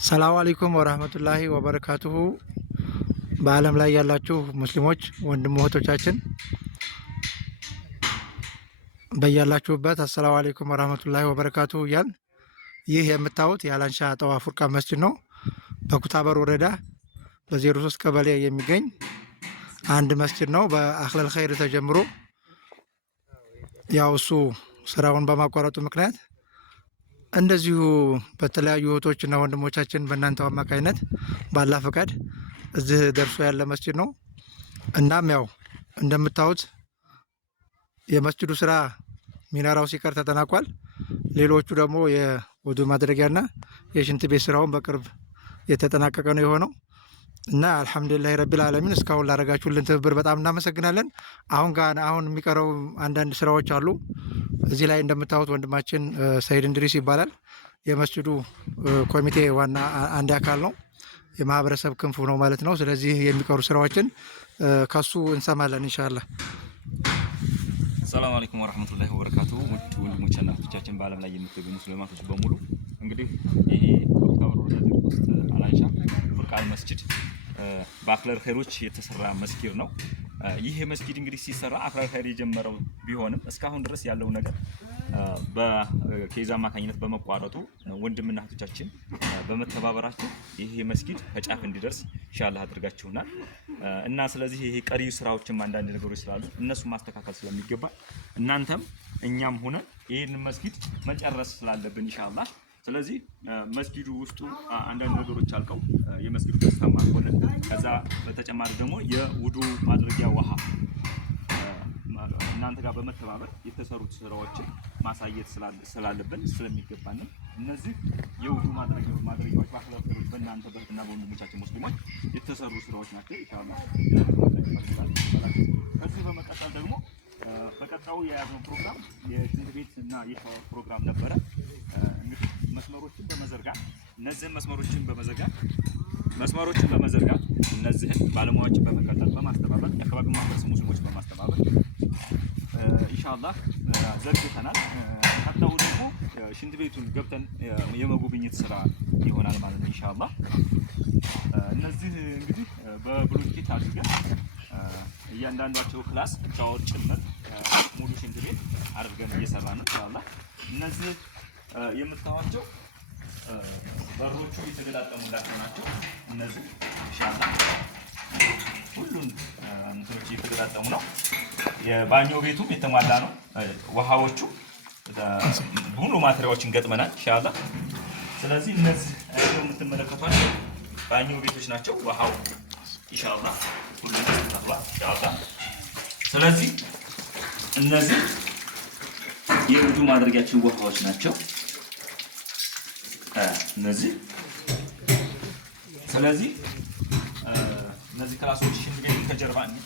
ሰላም አለይኩም ወራህመቱላሂ ወበረካቱሁ። በዓለም ላይ ያላችሁ ሙስሊሞች ወንድም እህቶቻችን በያላችሁበት አሰላሙ አለይኩም ወራህመቱላሂ ወበረካቱሁ እያልን ይህ የምታዩት የአላንሻ ጠዋ ፉርቃን መስጂድ ነው። በኩታበር ወረዳ በ03 ቀበሌ የሚገኝ አንድ መስጂድ ነው። በአኽለል ኸይር ተጀምሮ ያው እሱ ስራውን በማቋረጡ ምክንያት እንደዚሁ በተለያዩ እህቶችና ወንድሞቻችን በእናንተው አማካይነት ባላ ፈቃድ እዚህ ደርሶ ያለ መስጂድ ነው። እናም ያው እንደምታዩት የመስጂዱ ስራ ሚናራው ሲቀር ተጠናቋል። ሌሎቹ ደግሞ የውዱ ማድረጊያና የሽንት ቤት ስራውን በቅርብ የተጠናቀቀ ነው የሆነው እና አልሐምዱሊላህ ረቢል ዓለሚን እስካሁን ላደረጋችሁልን ትብብር በጣም እናመሰግናለን። አሁን የሚቀረው አንዳንድ ስራዎች አሉ። እዚህ ላይ እንደምታዩት ወንድማችን ሰይድ እንድሪስ ይባላል። የመስጂዱ ኮሚቴ ዋና አንድ አካል ነው፣ የማህበረሰብ ክንፉ ነው ማለት ነው። ስለዚህ የሚቀሩ ስራዎችን ከሱ እንሰማለን ኢንሻአላህ። ሰላም አለይኩም ወራህመቱላሂ ወበረካቱ። ውድ ወንድሞችና እህቶቻችን በዓለም ላይ የምትገኙ ሙስሊማቶች በሙሉ እንግዲህ ይሄ በኩታበር ወረዳ ውስጥ አላንሻ ፉርቃን መስጂድ በአኽለል ኸይሮች የተሰራ መስጊድ ነው። ይሄ መስጊድ እንግዲህ ሲሰራ አኽለል ኸይር የጀመረው ቢሆንም እስካሁን ድረስ ያለው ነገር በኬዝ አማካኝነት በመቋረጡ ወንድምና እህቶቻችን በመተባበራችሁ ይሄ መስጊድ ከጫፍ እንዲደርስ ኢንሻአላህ አድርጋችሁናል እና ስለዚህ ይሄ ቀሪ ስራዎችም አንዳንድ ነገሮች ስላሉ እነሱ ማስተካከል ስለሚገባ እናንተም እኛም ሆነ ይሄን መስጊድ መጨረስ ስላለብን ኢንሻአላህ ስለዚህ መስጊዱ ውስጡ አንዳንድ ነገሮች አልቀው የመስጊዱ ተስተማ ሆነ ከዛ በተጨማሪ ደግሞ የውዱ ማድረጊያ ውሃ እናንተ ጋር በመተባበር የተሰሩት ስራዎችን ማሳየት ስላለብን ስለሚገባን እነዚህ የውዱ ማድረጊያዎች በአኽለል ኸይሮች በእናንተ በእህትና በወንድሞቻችን ሙስሊሞች የተሰሩ ስራዎች ናቸው ኢንሻአላህ። ከዚህ በመቀጠል ደግሞ በቀጣዩ የያዝነው ፕሮግራም የሽንት ቤት እና የሻወር ፕሮግራም ነበረ። እንግዲህ መስመሮችን በመዘርጋት እነዚህን ባለሙያዎችን በመቀጠል በማስተባበር የአካባቢ ማህበረሰብ ሙስሊሞች በማስተባበር ኢንሻአላህ ዘርግተናል። ቀጣዩ ደግሞ ሽንት ቤቱን ገብተን የመጎብኘት ስራ ይሆናል ማለት ነው ኢንሻአላህ። እነዚህ እንግዲህ በብሎኬት አድርገን እያንዳንዳቸው ክላስ ሻወር ጭምር ሙሉ ሽንት ቤት አድርገን እየሰራን ነው ኢንሻአላህ። እነዚህ የምታዩቸው በሮቹ የተገጣጠሙላቸው ናቸው። እነዚህ ኢንሻአላህ ሁሉም እንትኖች የተገጣጠሙ ነው። የባኞ ቤቱም የተሟላ ነው። ውሃዎቹ ሁሉ ማቴሪያሎችን ገጥመናል ኢንሻአላህ። ስለዚህ እነዚህ የምትመለከቷቸው ባኞ ቤቶች ናቸው። ውሃው ኢንሻአላህ ሁሉም ተስተካክሏል ኢንሻአላህ። ስለዚህ እነዚህ የውዱ ማድረጊያችን ውሃዎች ናቸው እነዚህ። ስለዚህ እነዚህ ክላሶች ሽንት ቤት ከጀርባ ነው።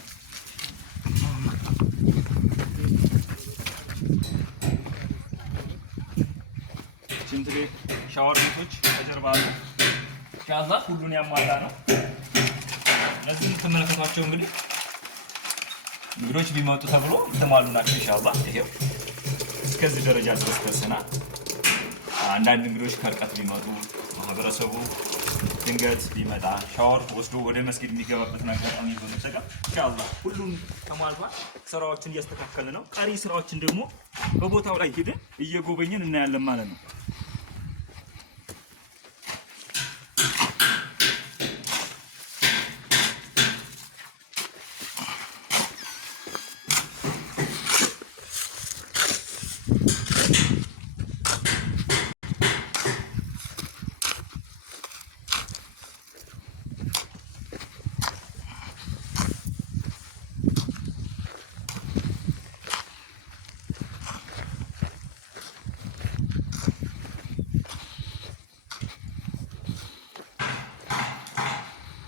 ሽንት ቤት ሻወር ቤቶች ከጀርባ አሉ ኢንሻአላህ። ሁሉን ያሟላ ነው። እነዚህ የምትመለከቷቸው እንግዲህ እንግዶች ቢመጡ ተብሎ የተሟሉ ናቸው ኢንሻአላህ። ይሄው እስከዚህ ደረጃ ድረስ ደርሰናል። አንዳንድ እንግዶች ከርቀት ቢመጡ ማህበረሰቡ ድንገት ቢመጣ ሻወር ወስዶ ወደ መስጊድ የሚገባበትን አጋጣሚ በመጠቀም ኢንሻአላህ ሁሉም ተሟልቷል። ስራዎችን እያስተካከልን ነው። ቀሪ ስራዎችን ደግሞ በቦታው ላይ ሄደን እየጎበኘን እናያለን ማለት ነው።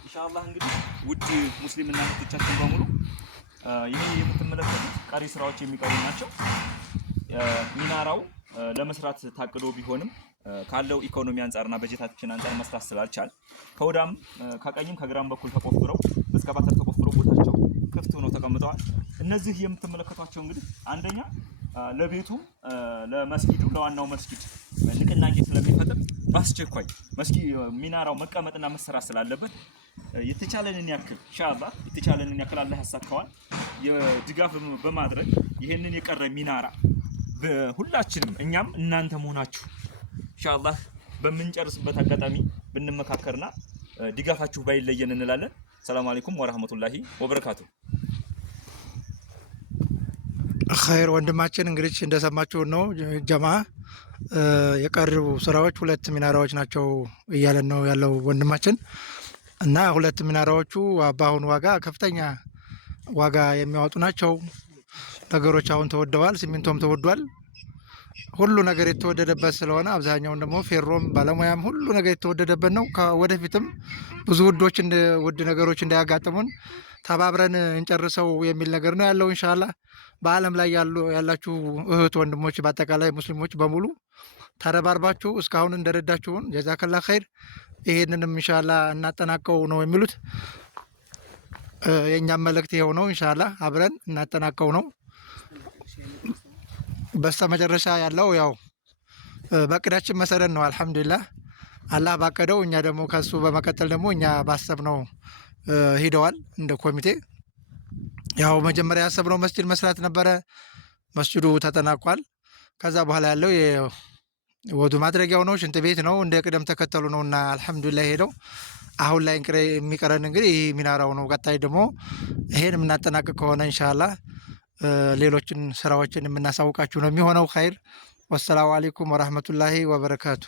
ኢንሻአላህ እንግዲህ ውድ ሙስሊምና እህቶቻችን በሙሉ ይሄ የምትመለከቱት ቀሪ ስራዎች የሚቀሩ ናቸው። ሚናራው ለመስራት ታቅዶ ቢሆንም ካለው ኢኮኖሚ አንፃርና በጀታችን አንፃር መስራት ስላልቻል ከወዳም ከቀኝም ከግራም በኩል ተቆፍረው እስከባተር ተቆፍረው ቦታቸው ክፍት ሆነው ተቀምጠዋል። እነዚህ የምትመለከቷቸው እንግዲህ አንደኛ ለቤቱም ለመስጊዱ ለዋናው መስጊድ ንቅናቄ ስለሚፈጥር በአስቸኳይ ሚናራው መቀመጥና መሰራት ስላለበት የተቻለንን ያክል ኢንሻአላህ የተቻለንን ያክል አላህ ያሳካዋል የድጋፍ በማድረግ ይሄንን የቀረ ሚናራ ሁላችንም እኛም እናንተ መሆናችሁ ኢንሻአላህ በምንጨርስበት አጋጣሚ ብንመካከርና ድጋፋችሁ ባይለየን እንላለን። ሰላም አለይኩም ወራህመቱላሂ ወበረካቱ። ኸይር ወንድማችን እንግዲህ እንደሰማችሁ ነው ጀማ የቀሩ ስራዎች 2 ሚናራዎች ናቸው እያለን ነው ያለው ወንድማችን እና 2 ሚናራዎቹ በአሁኑ ዋጋ ከፍተኛ ዋጋ የሚያወጡ ናቸው። ነገሮች አሁን ተወደዋል፣ ሲሚንቶም ተወዷል። ሁሉ ነገር የተወደደበት ስለሆነ አብዛኛውን ደግሞ ፌሮም ባለሙያም ሁሉ ነገር የተወደደበት ነው። ወደፊትም ብዙ ውድ ነገሮች እንዳያጋጥሙን ተባብረን እንጨርሰው የሚል ነገር ነው ያለው ኢንሻአላህ። በአለም ላይ ያላችሁ እህት ወንድሞች በአጠቃላይ ሙስሊሞች በሙሉ ተረባርባችሁ እስካሁን እንደረዳችሁን ጀዛከላ ኸይር። ይሄንንም ኢንሻአላህ እናጠናቀው ነው የሚሉት። የኛም መልእክት ይሄው ነው ኢንሻአላህ አብረን እናጠናቀው ነው። በስተመጨረሻ ያለው ያው በቅዳችን መሰረት ነው። አልহামዱሊላህ አላህ ባቀደው እኛ ደግሞ ከሱ በመቀጠል ደግሞ እኛ ባሰብነው ሄደዋል እንደ ኮሚቴ። ያው መጀመሪያ ያሰብነው መስጂድ መስራት ነበረ። መስጂዱ ተጠናቋል። ከዛ በኋላ ያለው የወዱ ማድረጊያው ነው፣ ሽንት ቤት ነው፣ እንደ ቅደም ተከተሉ ነውና አልহামዱሊላህ ሄደው አሁን ላይ የሚቀረን እንግዲህ ይሄ ሚናራው ነው። ቀጣይ ደግሞ ይሄን የምናጠናቅቅ ከሆነ ኢንሻአላህ ሌሎችን ስራዎችን የምናሳውቃችሁ ነው የሚሆነው። ኸይር ወሰላሙ አለይኩም ወራህመቱላሂ ወበረካቱ።